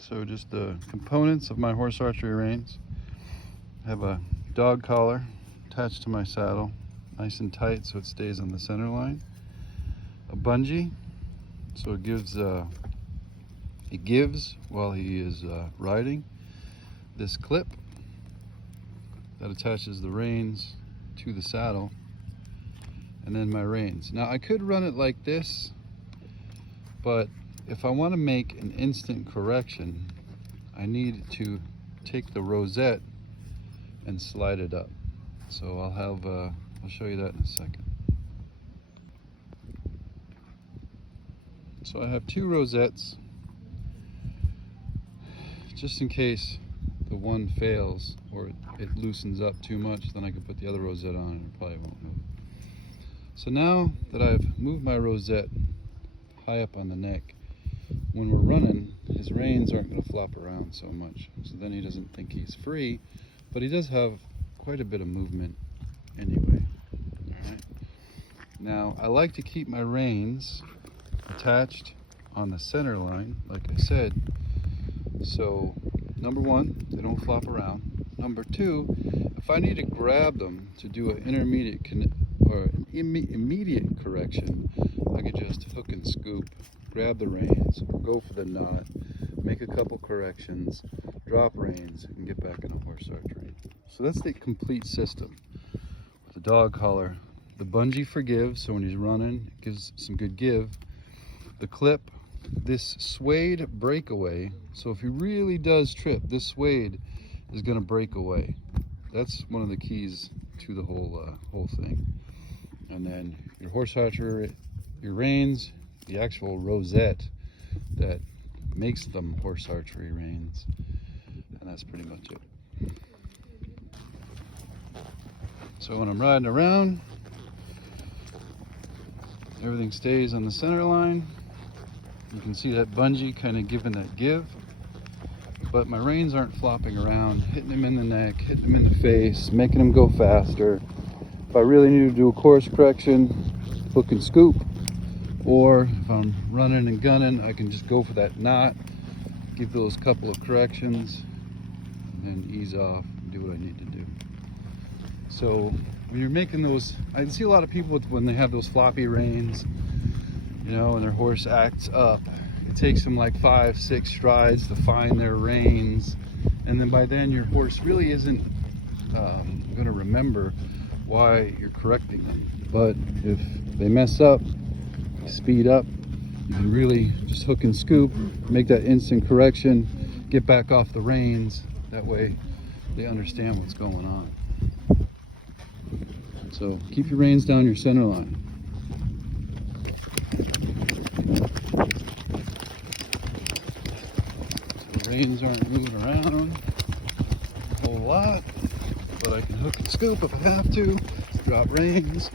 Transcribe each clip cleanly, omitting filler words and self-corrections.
So just the components of my horse archery reins. I have a dog collar attached to my saddle, nice and tight so it stays on the center line. A bungee, so it gives while he is riding. This clip that attaches the reins to the saddle, and then my reins. Now I could run it like this, but if I want to make an instant correction, I need to take the rosette and slide it up. So I'll show you that in a second. So I have two rosettes, just in case the one fails or it loosens up too much, then I can put the other rosette on and it probably won't move. So now that I've moved my rosette high up on the neck, when we're running, his reins aren't going to flop around so much. So then he doesn't think he's free, but he does have quite a bit of movement anyway. All right. Now I like to keep my reins attached on the center line, like I said. So number one, they don't flop around. Number two, if I need to grab them to do an immediate correction, I can just hook and scoop, grab the reins, or go for the knot, make a couple corrections, drop reins, and get back in a horse archery. So that's the complete system. With the dog collar, the bungee for give, so when he's running, it gives some good give. The clip, this suede breakaway, so if he really does trip, this suede is going to break away. That's one of the keys to the whole thing. And then your horse archery, your reins, the actual rosette that makes them horse archery reins, and that's pretty much it. So when I'm riding around, everything stays on the center line. You can see that bungee kind of giving that give, but my reins aren't flopping around, hitting him in the neck, hitting him in the face, making him go faster. If I really need to do a course correction, hook and scoop, or if I'm running and gunning, I can just go for that knot, give those couple of corrections, and then ease off and do what I need to do. So when you're making those, I see a lot of people when they have those floppy reins, you know, and their horse acts up, it takes them like 5-6 strides to find their reins, and then by then your horse really isn't going to remember why you're correcting them. But if they mess up, speed up, you can really just hook and scoop, make that instant correction, get back off the reins. That way they understand what's going on. So keep your reins down your center line. So the reins aren't moving around a whole lot, but I can hook and scoop if I have to, drop reins.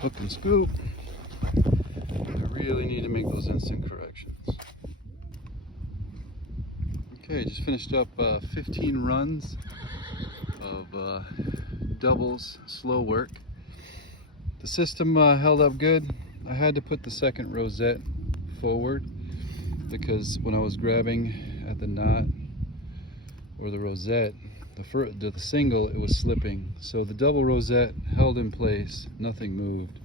Hook and scoop. I really need to make those instant corrections. Okay, just finished up 15 runs of doubles slow work. The system held up good. I had to put the second rosette forward because when I was grabbing at the knot or the rosette, the single, it was slipping. So the double rosette held in place, nothing moved.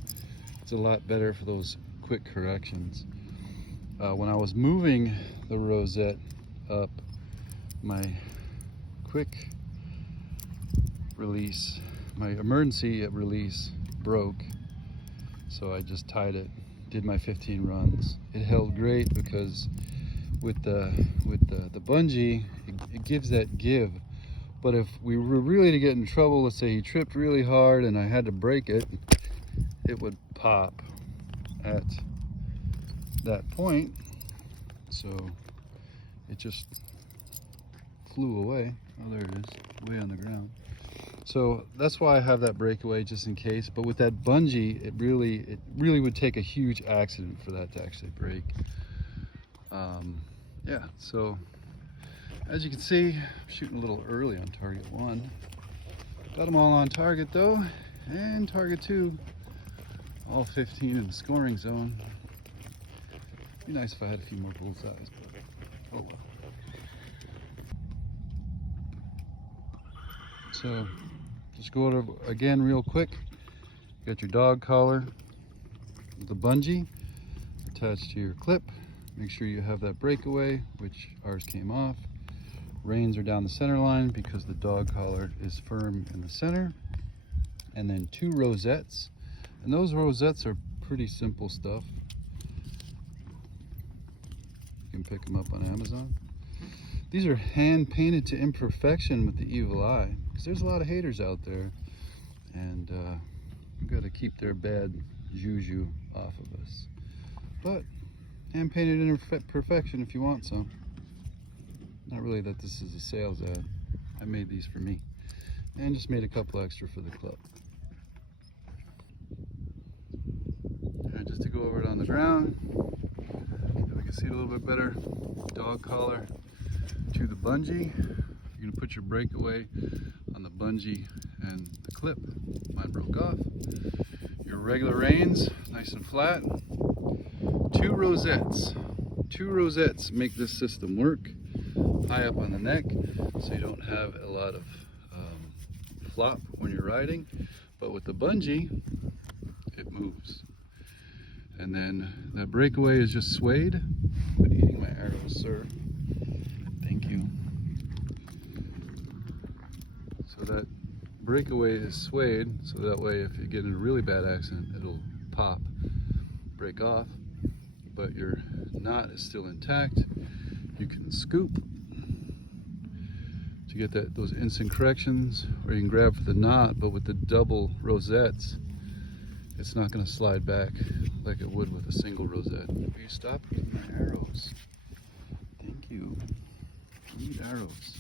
It's a lot better for those quick corrections. When I was moving the rosette up, my quick release, my emergency release broke. So I just tied it, did my 15 runs. It held great because with the bungee, it gives that give. But if we were really to get in trouble, let's say he tripped really hard and I had to break it, it would pop at that point. So it just flew away. Oh, there it is, way on the ground. So that's why I have that breakaway, just in case. But with that bungee, it really would take a huge accident for that to actually break. Yeah, so as you can see, I'm shooting a little early on target 1. Got them all on target though, and target 2, all 15 in the scoring zone. Be nice if I had a few more bullseyes, but oh well. So just go over again real quick. You got your dog collar with the bungee attached to your clip. Make sure you have that breakaway, which ours came off. Reins are down the center line because the dog collar is firm in the center. And then 2 rosettes. And those rosettes are pretty simple stuff. You can pick them up on Amazon. These are hand painted to imperfection with the evil eye, because there's a lot of haters out there, and we've got to keep their bad juju off of us. But hand painted in perfection if you want some. Not really that this is a sales ad. I made these for me, and just made a couple extra for the club. And just to go over it on the ground, so we can see it a little bit better. Dog collar to the bungee. You're gonna put your breakaway on the bungee and the clip. Mine broke off. Your regular reins, nice and flat. 2 rosettes. 2 rosettes make this system work. High up on the neck, so you don't have a lot of flop when you're riding. But with the bungee, it moves. And then that breakaway is just suede. Been eating my arrows, sir. Thank you. So that breakaway is suede, so that way if you get in a really bad accident, it'll pop, break off, but your knot is still intact. You can scoop to get those instant corrections, or you can grab for the knot, but with the double rosettes, it's not going to slide back like it would with a single rosette. Will you stop eating my arrows? Thank you. I need arrows.